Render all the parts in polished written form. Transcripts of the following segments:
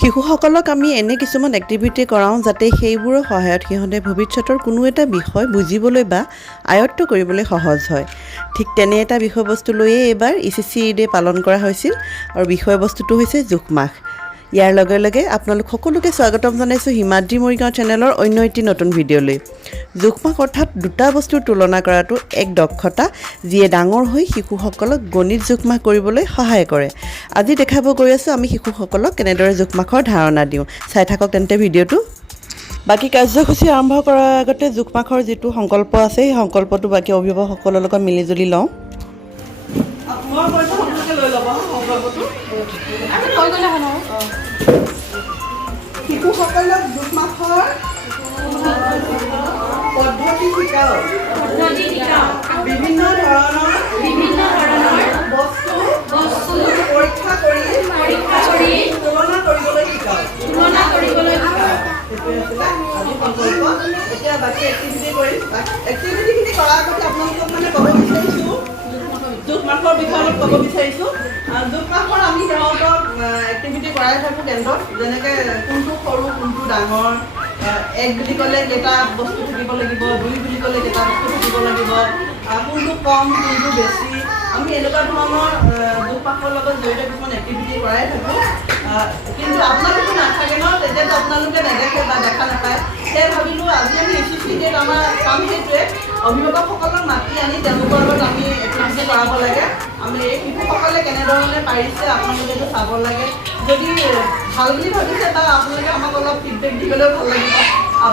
শিশুসকলক আমি এনে কিছুমান এক্টিভিটি কৰাওঁ যাতে সেইবোৰৰ সহায়ত সিহঁতে ভৱিষ্যতৰ কোনো এটা বিষয় বুজিবলৈ বা আয়ত্ত কৰিবলৈ সহজ হয়। ঠিক তেনে এটা বিষয়বস্তু লৈয়ে এইবাৰ ECC ডে পালন কৰা হৈছিল আৰু বিষয়বস্তুটো হৈছে জোখ-মাখ। ইয়াৰ লগে লগে আপোনালোক সকলোকে স্বাগতম জনাইছোঁ হিমাদ্ৰী মৰিগাঁও চেনেলৰ অন্য এটি নতুন ভিডিঅ'লৈ। জোখ-মাখ অৰ্থাৎ দুটা বস্তুৰ তুলনা কৰাটো এক দক্ষতা যিয়ে ডাঙৰ হৈ শিশুসকলক গণিত জোখ-মাখ কৰিবলৈ সহায় কৰে। আজি দেখাব গৈ আছোঁ আমি শিশুসকলক কেনেদৰে জোখ-মাখৰ ধাৰণা দিওঁ। চাই থাকক তেন্তে ভিডিঅ'টো। বাকী কাৰ্যসূচী আৰম্ভ কৰাৰ আগতে জোখ-মাখৰ যিটো সংকল্প আছে সেই সংকল্পটো বাকী অভিভাৱকসকলৰ লগত মিলিজুলি লওঁ। শিশুসকলক জোখ-মাখৰ পদ্ধতি শিকাওঁ। বিভিন্ন ধৰণৰ বস্তু পৰীক্ষা কৰি তুলনা কৰিবলৈ শিকাওঁ। সেইটোৱে আছিলে আজি সংকল্প। এতিয়া বাকী এক্টিভিটি কৰিম। এক্টিভিটিখিনি কৰাৰ আগতে আপোনালোকক ক'ব বিচাৰিছোঁ জোখ-মাখৰ বিষয়ে অলপ ক'ব বিচাৰিছোঁ। জোখ-মাখৰ আমি সিহঁতক এক্টিভিটি কৰাই থাকোঁ কেন্দ্ৰত, যেনেকৈ কোনটো সৰু কোনটো ডাঙৰ, 1 বুলি ক'লে কেইটা বস্তু থাকিব লাগিব, 2 বুলি ক'লে কেইটা বস্তু থাকিব লাগিব, কোনটো কম কোনটো বেছি, আমি এনেকুৱা ধৰণৰ জোখ-মাখৰ লগত জড়িত কিছুমান এক্টিভিটি কৰাই থাকোঁ। কিন্তু আপোনালোকে নাথাকে ন, তেতিয়াতো আপোনালোকে নেদেখে বা দেখা নাপায়। সেয়ে ভাবিলোঁ আজি আমি ECC ডে'ত আমাৰ কাম সেইটোৱে, অভিভাৱকসকলক মাতি আনি তেওঁলোকৰ লগত আমি এক্টিভিটি কৰাব লাগে। আমি এই শিশুসকলে কেনেধৰণে পাৰিছে আপোনালোকেতো চাব লাগে। যদি ভাল বুলি ভাবিছে বা আপোনালোকে আমাক অলপ ফিডবেক দিবলৈও ভাল লাগিব,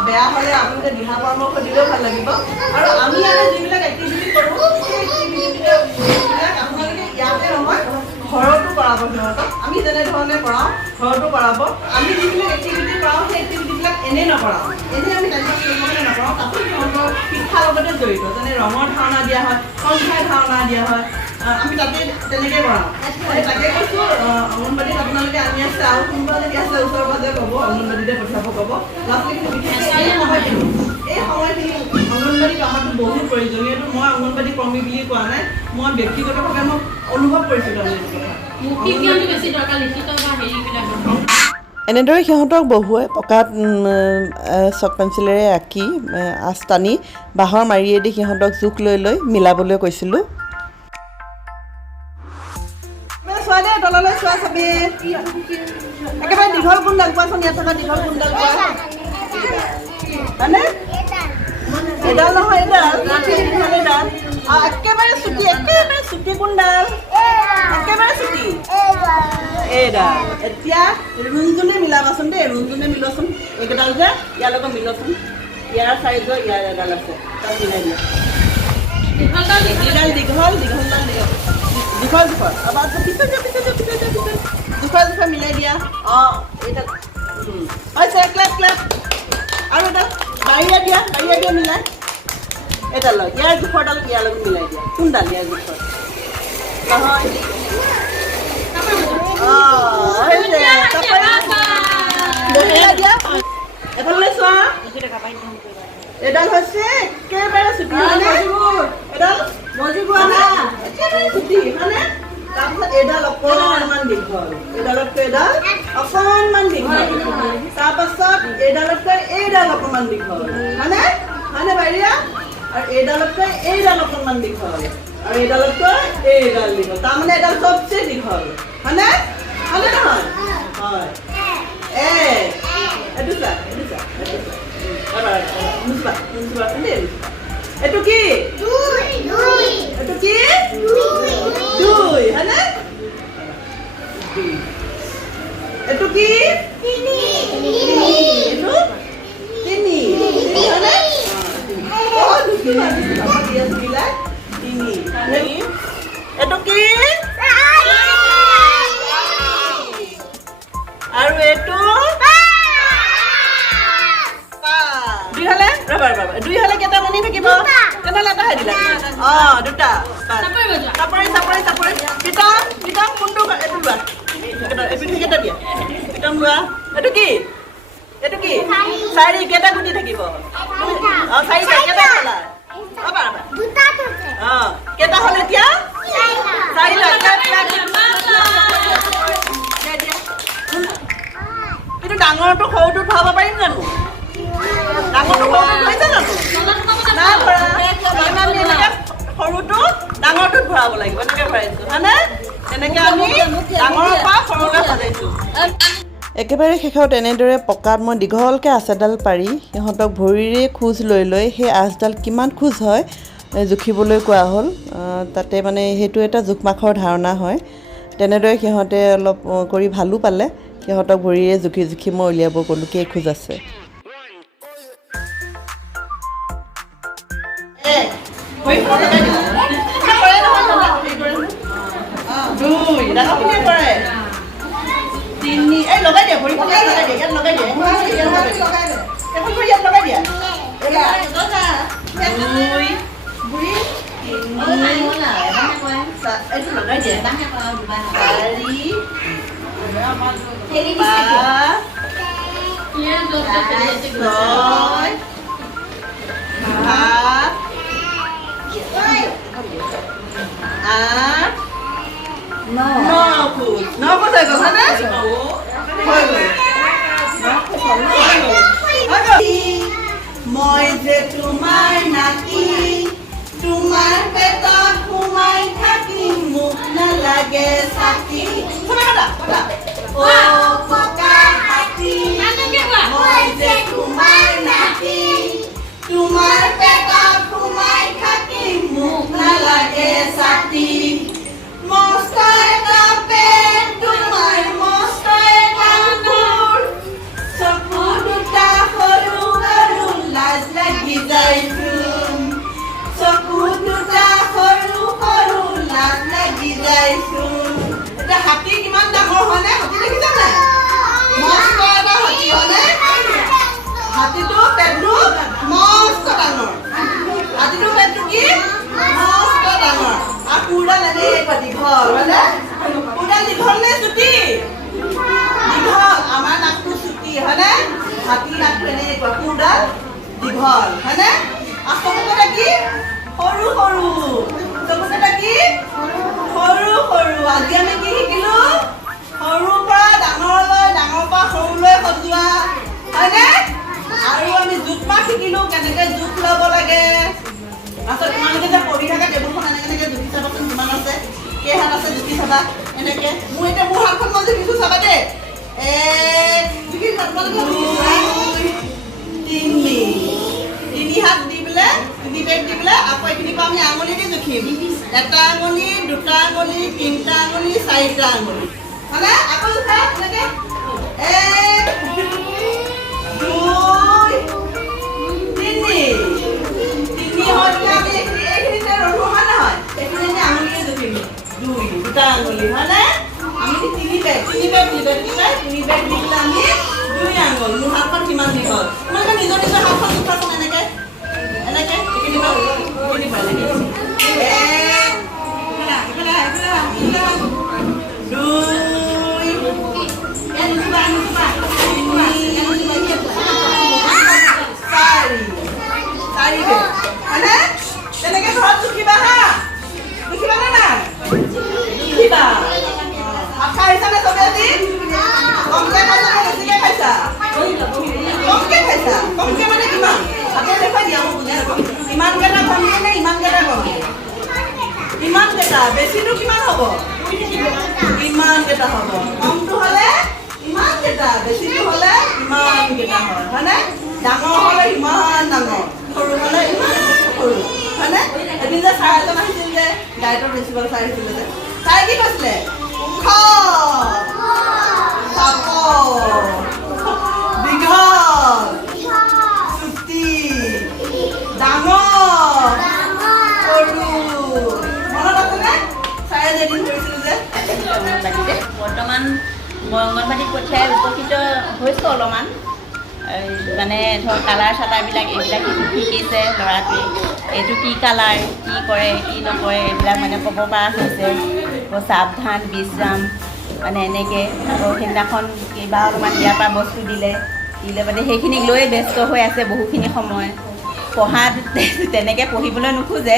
বেয়া হ'লে আপোনালোকে দিহা পৰামৰ্শ দিলেও ভাল লাগিব। আৰু আমি ইয়াতে যিবিলাক এক্টিভিটি কৰোঁ সেই এক্টিভিটিবিলাক আপোনালোকে ইয়াতে নহয় ঘৰতো কৰাব সিহঁতক। আমি যেনেধৰণে কৰাওঁ ঘৰতো কৰাব। আমি যিবিলাক এক্টিভিটি কৰাওঁ সেই এক্টিভিটিবিলাক এনেই নকৰাওঁ, এনেই আমি টাইম পাছ কৰিবলৈ নকৰাওঁ। তাতো সিহঁতৰ শিক্ষাৰ লগতে জড়িত, যেনে ৰঙৰ ধাৰণা দিয়া হয়, সংখ্যাৰ ধাৰণা দিয়া হয়, আমি তাতে তেনেকৈ কৰাওঁ। তাকে কৈছোঁ অংগনবাড়ীত আপোনালোকে আনি আছে, আৰু কোনোবা যদি আছে ওচৰে পাজৰে ক'ব, অংগনবাড়ীতে পঠিয়াব ক'ব। ল'ৰা-ছোৱালীখিনি বিশেষকৈ এই সময়খিনি অংগনবাড়ী কামতো বহুত প্ৰয়োজনীয়টো মই অংগনবাড়ী কৰ্মী বুলি কোৱা নাই, মই ব্যক্তিগতভাৱে মই অনুভৱ কৰিছিলোঁ এইটো কথা। এনেদৰে সিহঁতক বহুৱাই পকাত চক পেঞ্চিলেৰে আঁকি আঁচ টানি বাঁহৰ মাৰিয়েদি সিহঁতক জোখ লৈ লৈ মিলাবলৈ কৈছিলোঁ। তললৈ চোৱা চাবি, একেবাৰে দীঘল কোনডাল কোৱাচোন, ইয়াত থকা দীঘল কোনডাল কোৱা, হয়নে? এডাল নহয় এডাল, এডাল। একেবাৰে চুটি কোনডাল, একেবাৰে চুটি এইডাল। এতিয়া ৰুণজুনে মিলাবাচোন দেই, ৰুণজুনে মিলোৱাচোন এইকেইডাল যে, ইয়াৰ লগত মিলোৱাচোন। ইয়াৰ চাইজৰ ইয়াৰ এডাল আছে, তাত মিলাই দিয়া। দীঘল জোখৰ মিলাই দিয়া। এইডাল হৈছে ক্লেপ। আৰু এডাল বাহিৰা দিয়া মিলাই এডাল ইয়াৰ জোখৰডাল ইয়াৰ লগত মিলাই দিয়া। কোনডাল ইয়াৰ জোখৰ নহয়? দিয়া এফালে চোৱা, এডাল হৈছে একেবাৰে চুটি, এডাল একেবাৰে চুটি হয়নে? তাৰপিছত এডাল অকণমান দীঘল, এডালতকৈ এডাল অকণমান দীঘল, তাৰপাছত এডালতকৈ এইডাল অকণমান দীঘল হয়নে বাহিৰা, আৰু এইডালতকৈ এইডাল অকণমান দীঘল, আৰু এইডালতকৈ এইডাল দীঘল, তাৰমানে এডাল চবচে দীঘল হয়নে নহয়? হয়। এইটো চা এইটো কি? এইটো কি? 2 হয়নে? এইটো কি? 3 এইটো 3 হয়নে? এইটো কি? আৰু এইটো 2 হ'লে কেইটা মনি থাকিব? তেনেহ'লে এটাহে দিলা। দুটা। চাপৰি পিতাম কোনটো? এইটো লোৱা, সেইকেইটা দিয়া। পিতাম লোৱা। এইটো কি? 4 কেইটা গুটি থাকিব? 4 কেইটা খালা? কেইটা হ'ল এতিয়া? 4টা। ডাঙৰটো সৰুটো ধৰাব পাৰিম জানো? ডাঙৰটো সৰুটো ধৰিছে জানো? নাই ধৰা। আমি এনেকৈ সৰুটো ডাঙৰটোত ভৰাব লাগিব। এনেকৈ ভৰাইছোঁ হয়নে? তেনেকৈ আমি ডাঙৰৰ পৰা সৰুলৈ সজাইছোঁ। একেবাৰে শেষত এনেদৰে পকাত মই দীঘলকৈ আঁচ এডাল পাৰি সিহঁতক ভৰিৰে খোজ লৈ লৈ সেই আঁচডাল কিমান খোজ হয় জুখিবলৈ কোৱা হ'ল। তাতে মানে সেইটো এটা জোখ মাখৰ ধাৰণা হয়। তেনেদৰে সিহঁতে অলপ কৰি ভালো পালে। সিহঁতক ভৰিৰে জুখি জুখি মই উলিয়াব ক'লোঁ কেইখোজ আছে। লগাই দিয়া ভৰি লগাই দিয়া ইয়াত লগাই দিয়া এখন ভৰি ইয়াত লগাই দিয়া এইটো লগাই দিয়া 9 খোজ হৈ গ'ল হয়নে? মই যে তোমাৰ নাতি তোমাৰ পেটত সোমাই থাকিম মোক নালাগে চাকি অ ককা হাতী মই যে তোমাৰ নাতি তোমাৰ পেটত সোমাই থাকিম মোক নালাগে চাতি মস্ত এটা পেট তোমাৰ মস্ত এটা মূৰ চকু দুটা সৰু সৰু লাজ লাগি যাইচোন চকু দুটা সৰু সৰু লাজ লাগি যাইচোন। এতিয়া হাতী কিমান ডাঙৰ হয়নে? হাতী দেখিছা নাই? মস্ত এটা হাতী হয়নে? হাতীটো পেটটো মস্ত ডাঙৰ। হাতীটো পেটটো কি মস্ত ডাঙৰ আৰু পুৰা এনেকুৱা দীঘল হয়নে? পুৰা দীঘল নে চুটি? দীঘল। আমাৰ নাকটো চুটি হয়নে? হাতীৰ নাকটো এনেকুৱা পুৰা দীঘল হয়নে? আৰু চকুকেইটা কি সৰু সৰু। চকুকেইটা কি সৰু সৰু। আজি আমি কি শিকিলো? সৰুৰ পৰা ডাঙৰলৈ ডাঙৰৰ পৰা সৰুলৈ সজোৱা হয়নে? আৰু আমি জোখ মাখ শিকিলো কেনেকৈ জোখ ল'ব লাগে। আচ্ছা তোমালোকে যে পঢ়ি থকা টেবুলখন এনেকৈ জুখি চাবাচোন কিমান আছে কেইহাত আছে জুখি চাবা এনেকৈ। মোৰ এতিয়া মোৰ হাতখন মই জুখিছোঁ চাবা দেই। জুখি তোমালোকে 2 3 হাত দি পেলাই 3 পেট দি পেলাই আকৌ এইখিনিৰ পৰা আমি আঙুলি দি জুখিম। 1টা আঙুলি 2টা আঙুলি 3টা আঙুলি 4টা আঙুলি হয়নে? আকৌ জুখা এনেকৈ 1 2 3 হলে আমি এইখিনিতে ৰখো হয় নহয়? এইখিনি আমি আঙুলিৰে জুখিম 2টা আঙুলি হয়নে? আমি 3 পেট দি পেলাই আমি 2 আঙুল। মোৰ হাতখন কিমান দীঘল তোমালোকে নিজৰ নিজৰ হাতখন জোখাচোন এনেকৈ এনেকৈ এইখিনি পৰা তেনেকে ঘৰত জুখিবা হা। জুখিবা নে নাই? জুখিবা। ভাত খাইছা নে চবে আজি? কমকে খাইছা নে বেছিকে খাইছা? কমকে খাইছা। কমকে মানে কিমান? হাতে দেখুৱাই দিয়া মোক বুজি নাপাওঁ। ইমানকেইটা কমকে নে ইমানকেইটা কমকে? ইমানকেইটা। বেছিটো কিমান হ'ব? ইমানকেইটা হ'ব। কমটো হ'লে ইমানকেইটা বেছিটো হ'লে ইমানকেইটা হয় হয়নে? ডাঙৰ হ'লে ইমান ডাঙৰ সৰু হ'লে ইমান সৰু হয়নে? এদিন যে ছাৰ এজন আহিছিল যে ডায়েটৰ প্ৰিন্সিপাল ছাৰ আহিছিলে যে ছাৰে কি কৈছিলে? ওখ দীঘল চুটি ডাঙৰ সৰু মনত আছেনে? ছাৰে যে এদিন কৰিছিল যে বৰ্তমান মই অংগনবাড়ীত পঠিয়াই উপকৃত হৈছোঁ অলপমান। মানে ধৰক কালাৰ চালাৰবিলাক এইবিলাক শিকিছে ল'ৰাটোৱে। এইটো কি কালাৰ কি কৰে কি নকৰে এইবিলাক মানে ক'ব পৰা হৈছে। সাৱধান বিশ্ৰাম মানে এনেকৈ। আকৌ সেইদিনাখন কিবা অলপমান ইয়াৰ পৰা বস্তু দিলে মানে সেইখিনিক লৈয়ে ব্যস্ত হৈ আছে বহুখিনি সময়। পঢ়াত তেনেকৈ পঢ়িবলৈ নোখোজে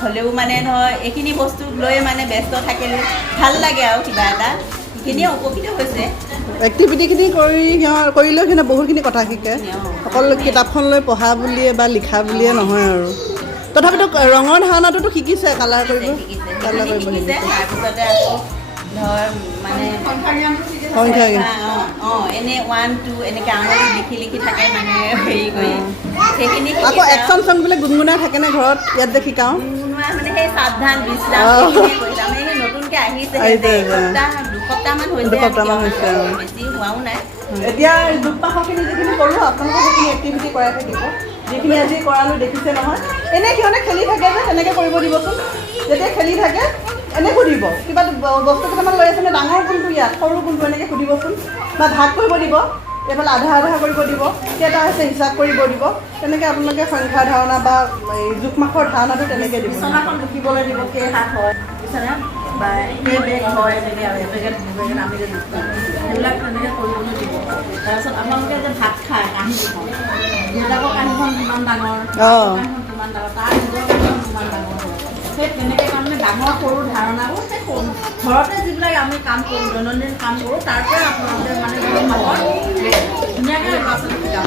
হ'লেও মানে ধৰ এইখিনি বস্তুক লৈ মানে ব্যস্ত থাকিলে ভাল লাগে আৰু কিবা এটা। সেইখিনিয়ে উপকৃত হৈছে। এক্টিভিটিখিনি কৰিলেও সিহঁতে বহুতখিনি কথা শিকে অকল কিতাপখন লৈ পঢ়া বুলিয়ে বা লিখা বুলিয়ে নহয় আৰু তথাপিতো ৰঙৰ ধাৰণাটোতো শিকিছে কালাৰ কৰিব কালাৰ কৰিব শিকিছে তাৰপিছতে আকৌ ধৰ মানে সংখ্যা এনে 1 2 এনেকৈ আঙুলি লিখি থাকে মানে হেৰি কৰি সেইখিনি আকৌ একশ্যন চংবিলাক গুণগুণাই থাকেনে ঘৰত ইয়াত যে শিকাওঁ মানে সেই সাৱধান বিশ্ৰাম সেইখিনিয়ে কৰিছে আমি সেই নতুনকৈ আহিছে দুসপ্তাহমান হৈছে বেছি হোৱাও নাই এতিয়া যোগ পাশৰখিনি যিখিনি কৰোঁ আপোনালোকে সেইখিনি এক্টিভিটি কৰাই থাকিব যিখিনি আজি কৰালোঁ দেখিছে নহয় এনেই সিহঁতে খেলি থাকে যে তেনেকৈ কৰিব দিবচোন যেতিয়া খেলি থাকে এনে সুধিব কিবা বস্তু কেইটামান লৈ আছেনে ডাঙৰ কোনটো ইয়াত সৰু কোনটো এনেকৈ সুধিবচোন বা ভাগ কৰিব দিব এইফালে আধা আধা কৰিব দিব কেইটা হৈছে হিচাপ কৰিব দিব তেনেকৈ আপোনালোকে সংখ্যাৰ ধাৰণা বা এই জোখ মাখৰ ধাৰণাটো তেনেকৈ দিব বিচনাখন জুখিবলৈ দিব কেই হাত হয় বিচনা বা সেই বেগ হয় এনেকৈ আৰু এবেগেত দুবেগেত আমি যে সেইবিলাক তেনেকৈ কৰিবলৈ দিব তাৰপিছত আপোনালোকে যে ভাত খায় কাঁহীখন দেউতাকৰ কাঁহীখন কিমান ডাঙৰ কাঁহীখন কিমান ডাঙৰ তাৰ নিজৰ কাঁহীখন কিমান ডাঙৰ হয় সেই তেনেকৈ তাৰমানে ডাঙৰ সৰু ধাৰণাবোৰ সেই ঘৰতে যিবিলাক আমি কাম কৰোঁ দৈনন্দিন কাম কৰোঁ তাৰ পৰা আপোনালোকে মানে ধুনীয়াকৈ ল'ৰা ছোৱালীক শিকাব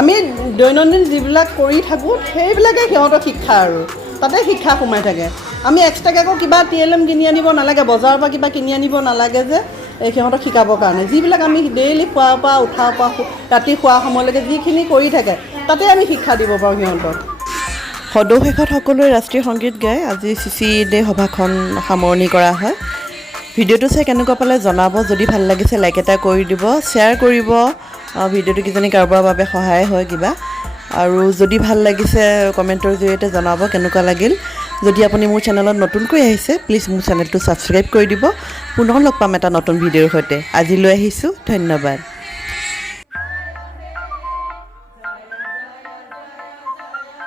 আমি দৈনন্দিন যিবিলাক কৰি থাকোঁ সেইবিলাকে সিহঁতৰ শিক্ষা আৰু তাতে শিক্ষা সোমাই থাকে আমি এক্সট্ৰাকৈ আকৌ কিবা TLM কিনি আনিব নালাগে বজাৰৰ পৰা কিবা কিনি আনিব নালাগে যে এই সিহঁতক শিকাবৰ কাৰণে যিবিলাক আমি ডেইলি খোৱাৰ পৰা উঠাৰ পৰা ৰাতি শোৱাৰ সময়লৈকে যিখিনি কৰি থাকে তাতে আমি শিক্ষা দিব পাৰোঁ সিহঁতক সদৌ শেষত সকলোৱে ৰাষ্ট্ৰীয় সংগীত গাই আজি CC ডে সভাখন সামৰণি কৰা হয় ভিডিঅ'টো চাই কেনেকুৱা পালে জনাব যদি ভাল লাগিছে লাইক এটা কৰি দিব শ্বেয়াৰ কৰিব ভিডিঅ'টো কিজানি কাৰোবাৰ বাবে সহায় হয় কিবা আৰু যদি ভাল লাগিছে কমেণ্টৰ জৰিয়তে জনাব কেনেকুৱা লাগিল যদি আপুনি মোৰ চেনেলত নতুনকৈ আহিছে প্লিজ মোৰ চেনেলটো ছাবস্ক্ৰাইব কৰি দিব পুনৰ লগ পাম এটা নতুন ভিডিঅ'ৰ সৈতে আজিলৈ আহিছোঁ ধন্যবাদ